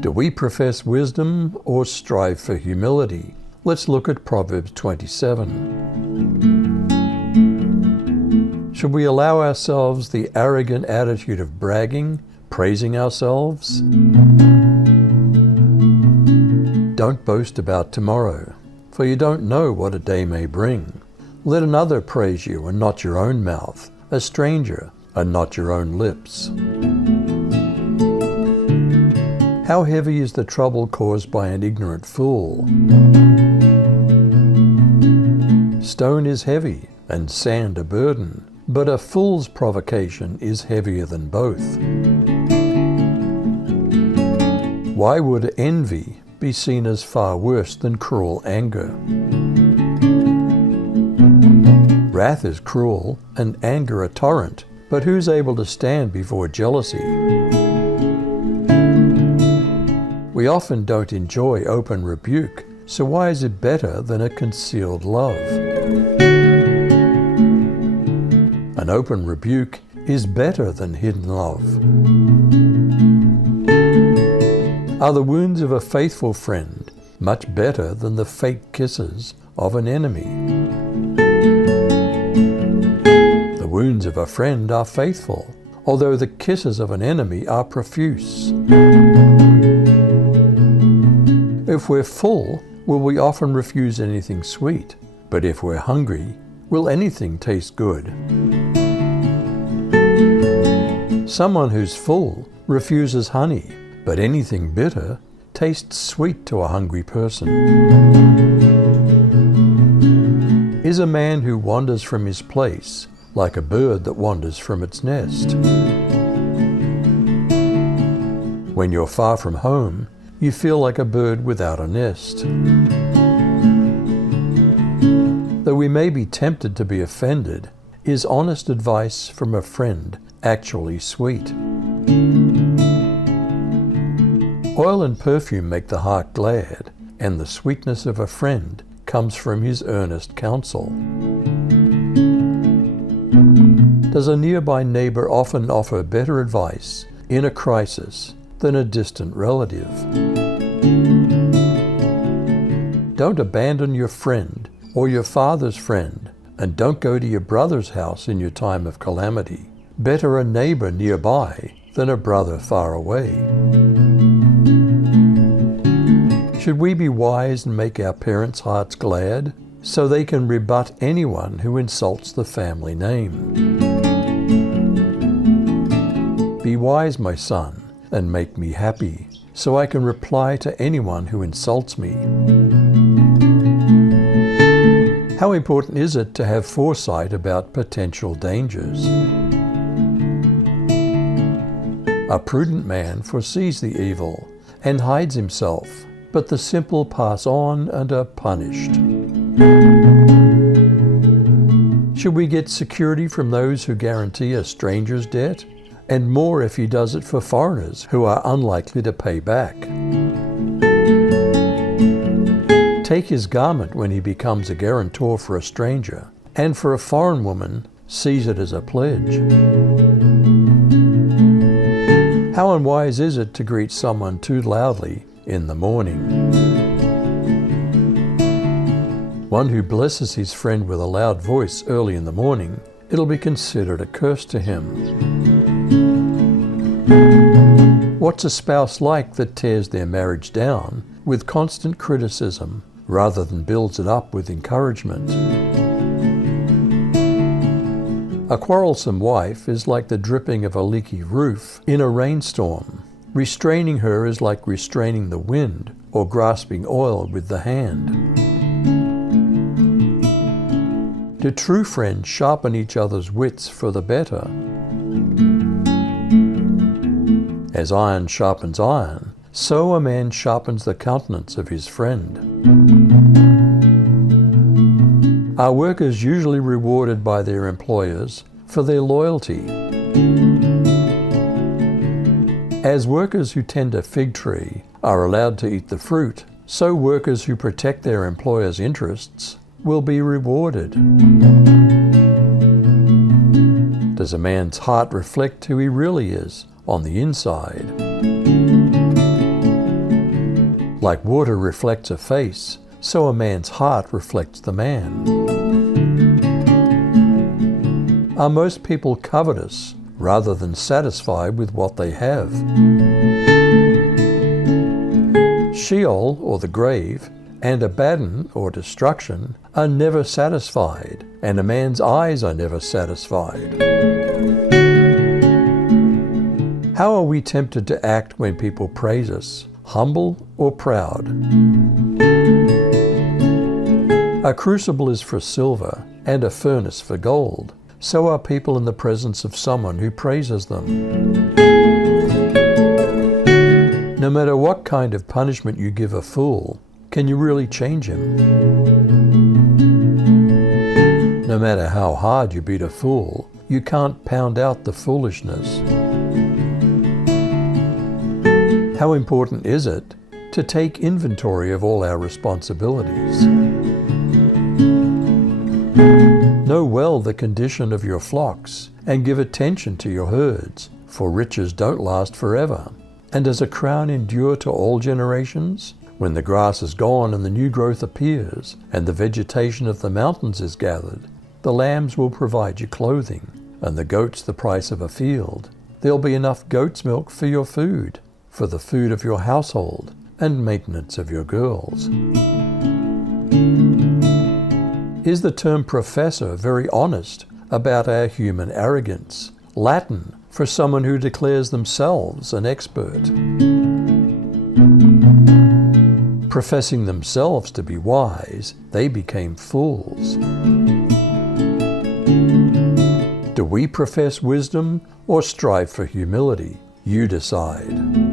Do we profess wisdom or strive for humility? Let's look at Proverbs 27. Should we allow ourselves the arrogant attitude of bragging, praising ourselves? Don't boast about tomorrow, for you don't know what a day may bring. Let another praise you and not your own mouth, a stranger and not your own lips. How heavy is the trouble caused by an ignorant fool? Stone is heavy and sand a burden, but a fool's provocation is heavier than both. Why would envy be seen as far worse than cruel anger? Wrath is cruel and anger a torrent, but who's able to stand before jealousy? We often don't enjoy open rebuke, so why is it better than a concealed love? An open rebuke is better than hidden love. Are the wounds of a faithful friend much better than the fake kisses of an enemy? The wounds of a friend are faithful, although the kisses of an enemy are profuse. If we're full, will we often refuse anything sweet? But if we're hungry, will anything taste good? Someone who's full refuses honey, but anything bitter tastes sweet to a hungry person. Is a man who wanders from his place like a bird that wanders from its nest? When you're far from home, you feel like a bird without a nest. Though we may be tempted to be offended, is honest advice from a friend actually sweet? Oil and perfume make the heart glad, and the sweetness of a friend comes from his earnest counsel. Does a nearby neighbor often offer better advice in a crisis than a distant relative? Don't abandon your friend or your father's friend, and don't go to your brother's house in your time of calamity. Better a neighbor nearby than a brother far away. Should we be wise and make our parents' hearts glad, so they can rebut anyone who insults the family name? Be wise, my son, and make me happy, so I can reply to anyone who insults me. How important is it to have foresight about potential dangers? A prudent man foresees the evil and hides himself, but the simple pass on and are punished. Should we get security from those who guarantee a stranger's debt? And more if he does it for foreigners who are unlikely to pay back. Take his garment when he becomes a guarantor for a stranger, and for a foreign woman, seize it as a pledge. How unwise is it to greet someone too loudly in the morning? One who blesses his friend with a loud voice early in the morning, it'll be considered a curse to him. What's a spouse like that tears their marriage down with constant criticism rather than builds it up with encouragement? A quarrelsome wife is like the dripping of a leaky roof in a rainstorm. Restraining her is like restraining the wind or grasping oil with the hand. Do true friends sharpen each other's wits for the better? As iron sharpens iron, so a man sharpens the countenance of his friend. Are workers usually rewarded by their employers for their loyalty? As workers who tend a fig tree are allowed to eat the fruit, so workers who protect their employer's interests will be rewarded. Does a man's heart reflect who he really is on the inside? Like water reflects a face, so a man's heart reflects the man. Are most people covetous rather than satisfied with what they have? Sheol, or the grave, and Abaddon, or destruction, are never satisfied, and a man's eyes are never satisfied. How are we tempted to act when people praise us, humble or proud? A crucible is for silver, and a furnace for gold. So are people in the presence of someone who praises them. No matter what kind of punishment you give a fool, can you really change him? No matter how hard you beat a fool, you can't pound out the foolishness. How important is it to take inventory of all our responsibilities? Know well the condition of your flocks, and give attention to your herds, for riches don't last forever. And does a crown endure to all generations? When the grass is gone and the new growth appears, and the vegetation of the mountains is gathered, the lambs will provide you clothing, and the goats the price of a field. There'll be enough goat's milk for your food, for the food of your household, and maintenance of your girls. Is the term professor very honest about our human arrogance? Latin for someone who declares themselves an expert. Professing themselves to be wise, they became fools. Do we profess wisdom or strive for humility? You decide.